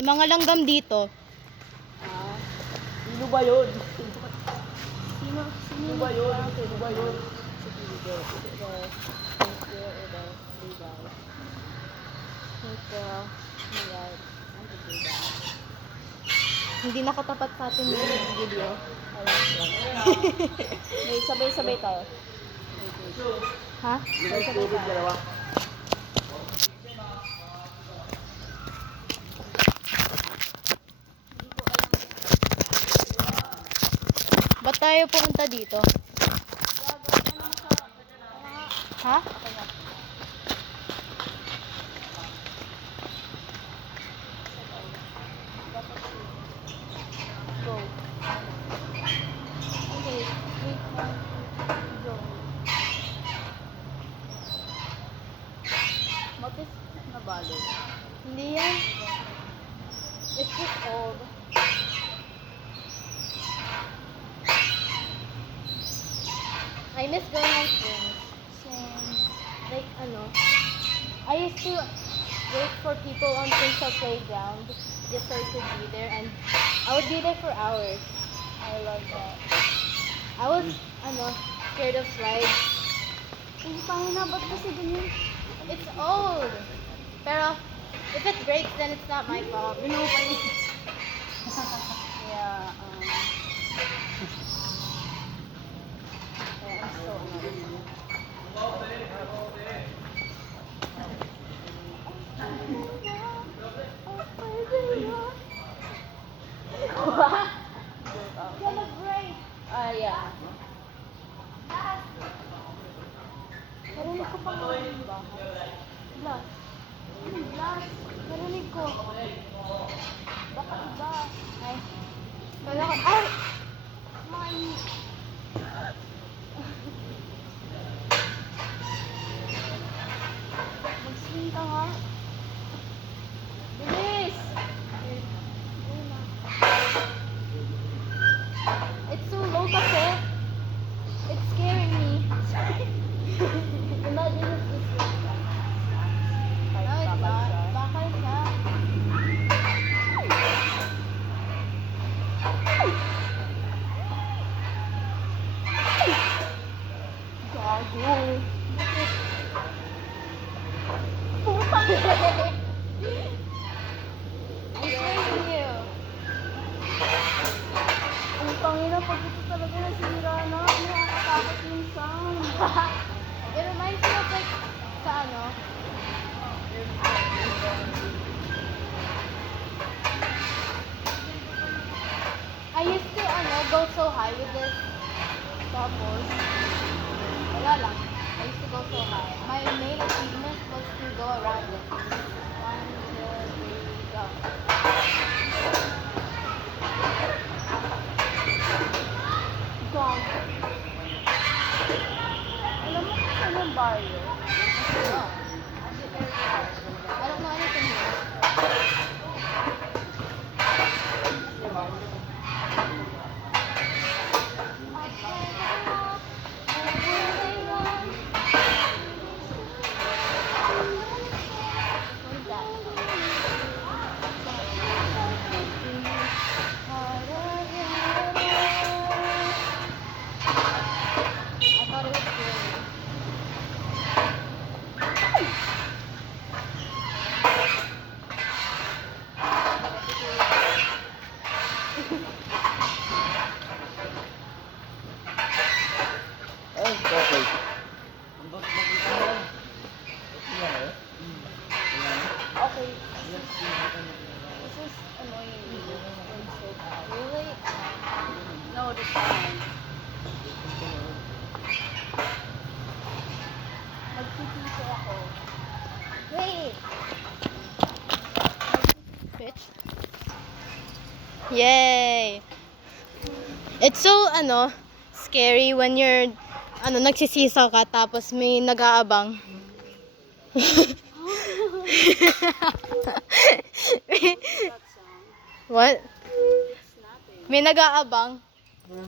Yung mga langgam dito. Sino ba yun? Sino ba yun? Sino ba yun? Hindi nakatapat sa atin yung video. May sabay-sabay tayo. Ha? Sabay-sabay tayo. Ba't tayo pumunta dito? Ha? Go. Okay, wait. Go. Matis na balot. Hindi yan. It's just old. I miss going on swings. Same. Like, I used to wait for people on Princess Playground just so I could be there, and I would be there for hours. I love that. I was, scared of slides. Ang pangina, ba't kasi ganyan? It's old. Pero, if it breaks, then it's not my fault. Yeah, I'm so annoyed. Gonna break. Yeah. Narinig ko pa nga yung bahay. Glass. Glass. Narinig ko. Baka iba. Ay. Kala ko, ay! Ay! Mag-swing ka nga. Bilis! It's so low kasi. It's scaring me. Imagine if this was no, it's not. Bakal siya. Gago. Putang I'm scaring you. Ang pangina, pag ito talaga nasira na, nakakatakot yung sound. It reminds me of like, sa I used to, go so high with this. Tapos, wala lang. I used to go so high. My main achievement was to go around it. 1, 2, 3, go. Gago. Alam mo kung saan yung barrio? No. I don't know anything here. What's that? I thought it was scary. Ay, okay. Okay. This is annoying me. I'm so bad. Really? No, this time. Magpipito ako. Wait. Bitch. Yay! It's so, scary when you're, nagsisisa ka tapos may nag-aabang. What? Snapping. May nag-aabang.